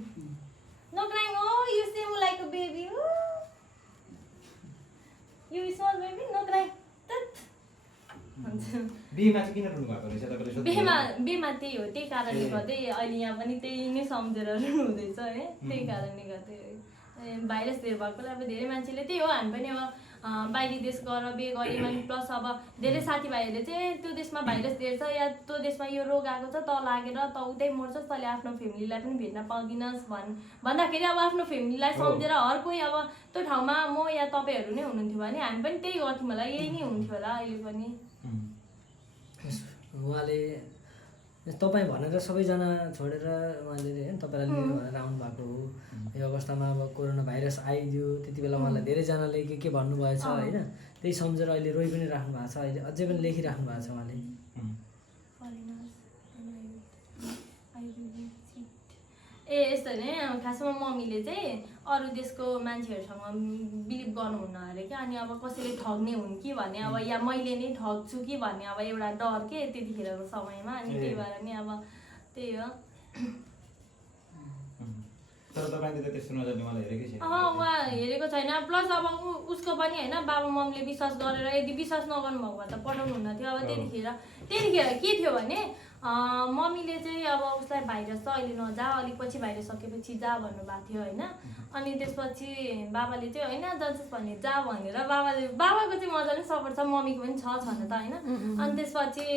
No crying. Oh, you seem like a baby. Ooh. You small baby. No crying. बिहेमा चाहिँ किन रुनु भएको रहेछ तपाईँले सोध्नु बेमा त्यही हो त्यही कारणले गर्दै अहिले यहाँ पनि त्यही नै सम्झेर हुँदैछ है त्यही कारणले गर्दै भाइरस धेरै भएकोलाई अब धेरै मान्छेले त्यही हो हामी पनि अब बाहिरी देश गएर बिहे गऱ्यौँ अनि प्लस अब धेरै साथीभाइहरूले चाहिँ त्यो देशमा भाइरस धेरै छ या त्यो देशमा यो रोग आएको छ त लागेर त उतै मर्छस् तैँले आफ्नो फ्यामिलीलाई पनि भेट्न पाउँदिनस् भन्दाखेरि अब आफ्नो फ्यामिलीलाई सम्झेर हर कोही अब त्यो ठाउँमा म या तपाईँहरू नै हुनुहुन्थ्यो भने हामी पनि त्यही गर्थ्यौँ होला यही नै हुन्थ्यो होला अहिले पनि उहाँले तपाईँ भनेर सबैजना छोडेर उहाँले होइन तपाईँलाई लिनु भनेर आउनु भएको हो। यो अवस्थामा अब कोरोना भाइरस आइदियो त्यति बेला उहाँलाई धेरैजनाले के भन्नुभएछ होइन त्यही सम्झेर अहिले रोइ पनि राख्नु भएको छ। अहिले अझै पनि लेखिराख्नु भएको छ उहाँले। ए यस्तो नि खासमा मम्मीले चाहिँ अरू देशको मान्छेहरूसँग बिलिभ गर्नुहुन्न अरे क्या अनि अब कसैले ठग्ने हुन् कि भन्ने अब या मैले नै ठग्छु कि भन्ने अब एउटा डर के त्यतिखेरको समयमा अनि त्यही भएर नि अब त्यही हो। तर तपाईँले त त्यस्तो नजाने मलाई हेरेकै छैन उहाँ हेरेको छैन प्लस अब उसको पनि होइन बाबा मम्मीले विश्वास गरेर यदि विश्वास नगर्नु भएको भए त पठाउनु हुन्न थियो। अब त्यतिखेर के थियो भने मम्मीले चाहिँ अब उसलाई भाइरस छ अहिले नजा अलिक पछि भाइरस सकेपछि जा भन्नुभएको थियो होइन अनि त्यसपछि बाबाले चाहिँ होइन जान्छस् भने जा भनेर बाबाको चाहिँ मजाले सपोर्ट छ मम्मीको पनि छ छन त होइन अनि त्यसपछि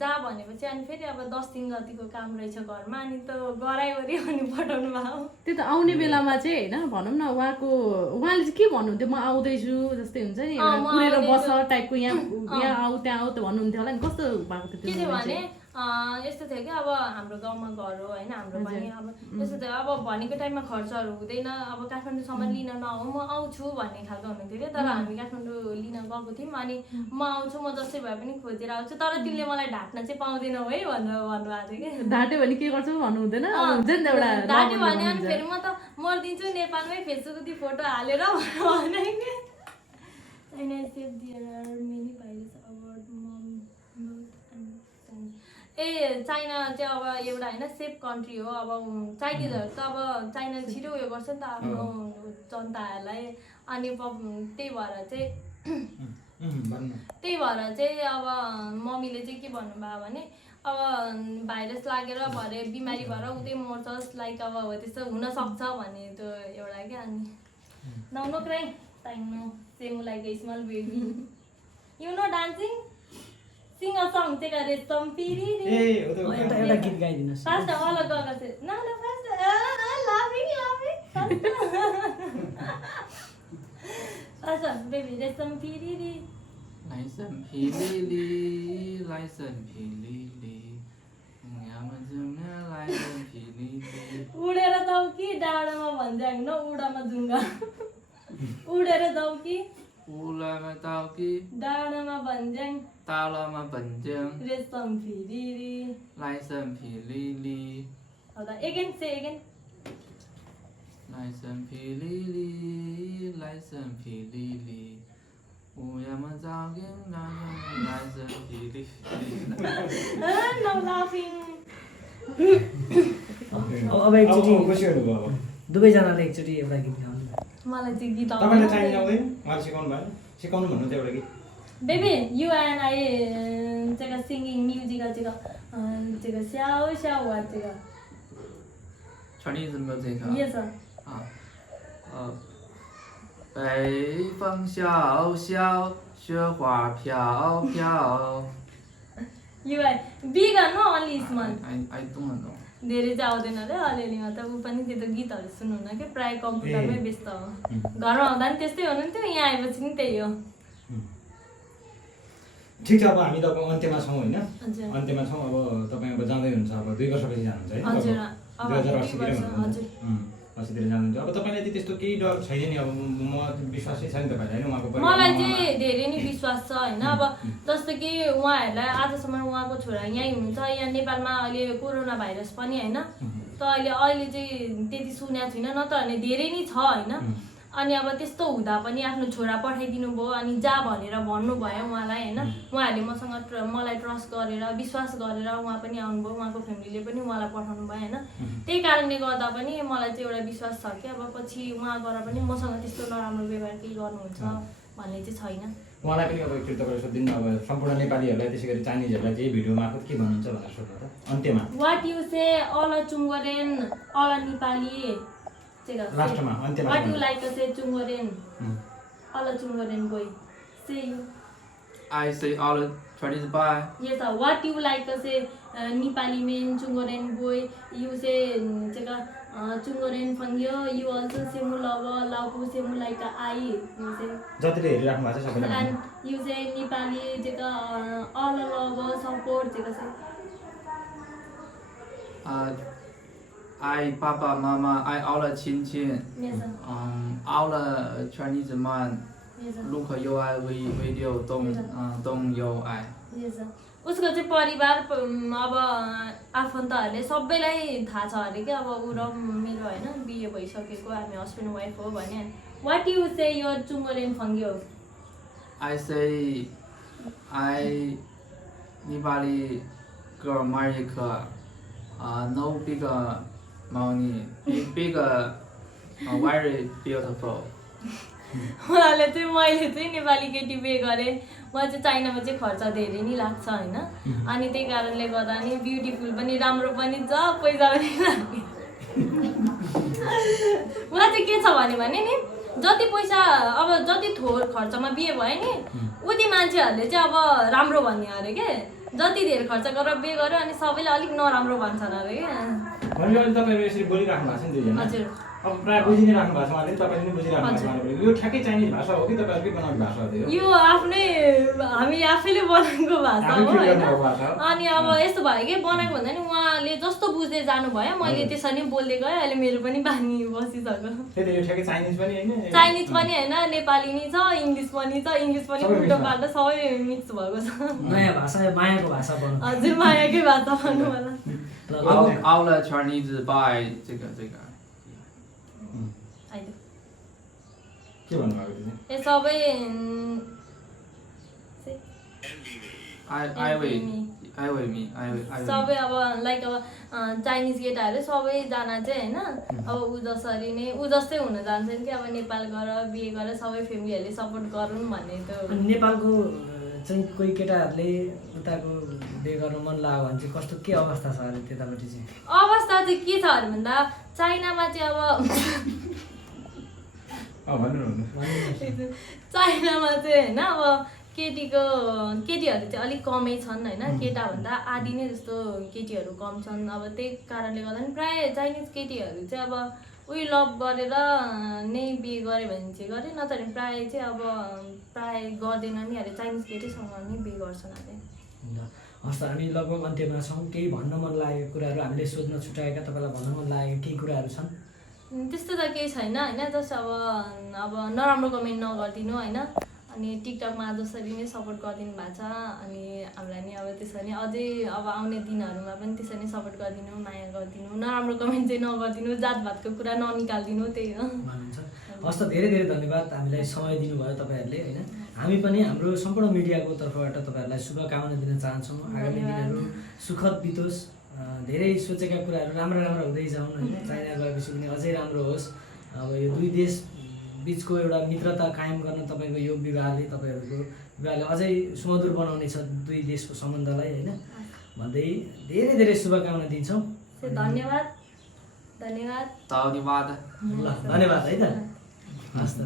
जा भनेपछि अनि फेरि अब 10 दिन जतिको काम रहेछ घरमा अनि त गराइवरी अनि पठाउनु भयो। त्यो त आउने बेलामा चाहिँ होइन भनौँ न उहाँले चाहिँ के भन्नुहुन्थ्यो म आउँदैछु जस्तै हुन्छ नि कुरेर बस टाइपको यहाँ आऊ त्यहाँ आऊ त भन्नुहुन्थ्यो होला नि कस्तो भएको थियो के थियो भने यस्तो थियो कि अब हाम्रो गाउँमा घर हो होइन हाम्रो पनि अब यस्तो थियो अब भनेको टाइममा खर्चहरू हुँदैन अब काठमाडौँसम्म लिन नआऊ म आउँछु भन्ने खालको हुनुहुन्थ्यो कि तर हामी काठमाडौँ लिन गएको थियौँ अनि म आउँछु म जसै भए पनि खोजेर आउँछु तर तिमीले मलाई ढाट्न चाहिँ पाउँदैनौ है भनेर भन्नुभएको थियो कि ढाट्यो भने के गर्छौ भन्नु हुँदैन ढाट्यो भने अनि फेरि म त मरिदिन्छु नेपालमै फेसबुकको फोटो हालेर भने कि ए चाइना चाहिँ अब एउटा होइन सेफ कन्ट्री हो अब चाइनिजहरू त अब चाइना छिटो उयो गर्छ नि त आफ्नो जनताहरूलाई अनि त्यही भएर चाहिँ अब मम्मीले चाहिँ के भन्नुभयो भने अब भाइरस लागेर भरे बिमारी भएर उतै मर्छस् लाइक अब हो त्यस्तो हुनसक्छ भन्ने त्यो एउटा क्या अनि नो क्राइङ ताइनो same like a small baby you know dancing Sing a song, take a rest, some piri. एउटा गीत गाइदिनुहोस्। Faster, all of them say, no, faster. Laughing. Faster, baby, rest some piri. License pilili, license pilili. License pilili. उडेर जाऊ कि डाँडामा भन्ज्याङ न उडामा जुङ्गा उडेर जाऊ कि उडामा जाऊ कि डाँडामा भन्ज्याङ तालमा भन्ज्याङ रेशम फिरिरी लाइसेन्स फिलिली again say again लाइसेन्स फिलिली उयामा जाऊ कि लाइसेन्स फिलिली no laughing अब एकचोटि दुवैजनाले एकचोटि एउटा गीत गाउनु न। मलाई चाहिँ गीत तपाईँले आउँदैन। चाइनिज आउँदैन उहाँले सिकाउनु भएन सिकाउनु भन्नु त एउटा गीत Baby, you and I 这个 singing music 这个这个小小我这个 Chinese music 啊。 yes sir. 北风萧萧，雪花飘飘。 You and big no only small. I don't know. धेरै चाहिँ आउँदैन रे अलिअलि मात्र ऊ पनि त्यो त गीतहरू सुन्नुहुन्न कि प्रायः कम्प्युटरमै व्यस्त हो घरमा आउँदा पनि त्यस्तै हुनुहुन्थ्यो यहाँ आएपछि नि त्यही हो ठिक छ अब हामी त अब अन्त्यमा छौँ होइन हजुर अन्त्यमा छौँ अब तपाईँ अब जाँदै हुनुहुन्छ अब 2 वर्षपछि जानुहुन्छ है हजुर अब 2080 तिर हजुर 80 तिर जानुहुन्छ अब तपाईँलाई चाहिँ त्यस्तो केही डर छैन नि अब म विश्वासै छ नि तपाईँलाई होइन उहाँको मलाई चाहिँ धेरै नै विश्वास छ होइन अब जस्तो कि उहाँहरूलाई आजसम्म उहाँको छोरा यहीँ हुनुहुन्छ यहाँ नेपालमा अहिले कोरोना भाइरस पनि होइन त अहिले चाहिँ त्यति सुनेको छुइनँ नत्र भने धेरै नै छ होइन अनि अब त्यस्तो हुँदा पनि आफ्नो छोरा पठाइदिनु भयो अनि जा भनेर भन्नुभयो उहाँलाई होइन उहाँहरूले मसँग मलाई ट्रस्ट गरेर विश्वास गरेर उहाँ पनि आउनुभयो उहाँको फ्यामिलीले पनि उहाँलाई पठाउनु भयो होइन त्यही कारणले गर्दा पनि मलाई चाहिँ एउटा विश्वास छ कि अब पछि उहाँ गएर पनि मसँग त्यस्तो नराम्रो व्यवहार केही गर्नुहुन्छ भन्ने चाहिँ छैन उहाँलाई पनि अब एकचोटि तपाईँले सोधिदिनु अब सम्पूर्ण नेपालीहरूलाई त्यसै गरी चाइनिजहरूलाई चाहिँ भिडियो मार्फत के भन्नुहुन्छ भनेर सोध्नु त अन्त्यमा what you say all children all Nepali लास्टमा अन्त्यमा What you like to say Chungoren? All Chungoren boy. Say you. I say all Chinese bye. Yes sir. What you like to say Nepali men Chungoren boy? You say Chungoren fangyo. You also say mulava lauku say mulaika ai. You say. जतिले हेरिराख्नु भएको छ सबैलाई And you say Nepali all love support say. I papa mama I all the 亲戚 Yes sir. all the Chinese man Yes sir. look you I video don't you I Yes sir. उसको चाहिँ परिवार अब आफन्तहरूले सबैलाई थाहा छ अरे कि अब ऊ र मेरो होइन बिहे भइसकेको हामी हस्बेन्ड वाइफ हो भने वाट यु से यो चुङ्गोरेन फङ्ग्यो I say I Nepali girl marry no bigger money bigger very beautiful उहाँले चाहिँ मैले चाहिँ नेपाली केटी बिहे गरेँ म चाहिँ चाइनामा चाहिँ खर्च धेरै नै लाग्छ होइन अनि त्यही कारणले गर्दा नि ब्युटिफुल पनि राम्रो पनि छ पैसा पनि लाग्यो उहाँ चाहिँ के छ भने नि जति पैसा अब जति थोर खर्चमा बिहे भयो नि उति मान्छेहरूले चाहिँ अब राम्रो भन्ने अरे के जति धेरै खर्च गरेर बिहे गर्यो अनि सबैले अलिक नराम्रो भन्छन् अरे के भनेपछि तपाईँहरू यसरी बोलिराख्नु भएको छ नि दुईजना हजुर अब प्रायः बुझि नै राख्नु भएको छ उहाँले तपाईँले पनि बुझिराख्नु भएको छ यो ठ्याक्कै चाइनिज भाषा हो कि तपाईँहरूकै बनाउने भाषा हो यो आफ्नै हामी आफैले बनाएको भाषा हो होइन अनि अब यस्तो भयो कि बनाएको भन्दा नि उहाँले जस्तो बुझ्दै जानुभयो मैले त्यसरी बोल्दै गएँ अहिले मेरो पनि बानी बसिसक्यो त्यही त यो ठ्याक्कै चाइनिज पनि होइन चाइनिज पनि होइन नेपाली नि छ इङ्ग्लिस पनि उल्टो पाल्दा सबै मिक्स भएको छ नयाँ भाषा मायाको भाषा बनाउनु हजुर मायाकै भाषा भन्नु होला all the Chinese buy 这个 आइदियो के भन्नुभएको थियो ए सबै I will सबै अब लाइक अब चाइनिज केटाहरू सबैजना चाहिँ होइन अब ऊ जसरी नै ऊ जस्तै हुन जान्छन् कि अब नेपाल गएर बिहे गरेर सबै फ्यामिलीहरूले सपोर्ट गरून् भन्ने त नेपालको चाहिँ कोही केटाहरूले उताको बिहे गर्न मन लाग्यो भने चाहिँ कस्तो के अवस्था छ अरे त्यतापट्टि चाहिँ अवस्था चाहिँ के छ अरे भन्दा चाइनामा चाहिँ अब चाइनामा चाहिँ होइन अब केटीहरू चाहिँ अलिक कमै छन् होइन केटाभन्दा आधी नै जस्तो केटीहरू कम छन् अब त्यही कारणले गर्दा नि प्रायः चाइनिज केटीहरू चाहिँ अब उयो लभ गरेर नै बिहे गऱ्यो भने चाहिँ गरे नत्र भने प्रायः चाहिँ अब प्रायः गर्दैन नि अरे चाइनिज केटीसँग नै बिहे गर्छन् अरे हस् त हामी लगभग अन्त्यमा छौँ केही भन्न मन लागेको कुराहरू हामीले सोध्न छुट्याएका तपाईँलाई भन्न मन लागेको केही कुराहरू छन् त्यस्तो त केही छैन होइन जस्तो अब नराम्रो कमेन्ट नगरिदिनु होइन अनि टिकटकमा जसरी नै सपोर्ट गरिदिनु भएको छ अनि हामीलाई नि अब त्यसरी नै अझै अब आउने दिनहरूमा पनि त्यसरी नै सपोर्ट गरिदिनु माया गरिदिनु नराम्रो कमेन्ट चाहिँ नगरिदिनु जातभातको कुरा ननिकालिदिनु त्यही हो भन्नुहुन्छ हस् त धेरै धेरै धन्यवाद हामीलाई समय दिनुभयो तपाईँहरूले होइन हामी पनि हाम्रो सम्पूर्ण मिडियाको तर्फबाट तपाईँहरूलाई शुभकामना दिन चाहन्छौँ आगामी दिनहरू सुखद बितोस् धेरै सोचेका कुराहरू राम्रो राम्रो हुँदै जाउन् होइन। चाइना गएपछि पनि अझै राम्रो होस्। अब यो दुई देश बिचको एउटा मित्रता कायम गर्न तपाईँको यो विवाहले तपाईँहरूको विवाहले अझै सुमधुर बनाउनेछ दुई देशको सम्बन्धलाई होइन भन्दै धेरै धेरै शुभकामना दिन्छौँ। धन्यवाद धन्यवाद धन्यवाद ल धन्यवाद है त हस् त।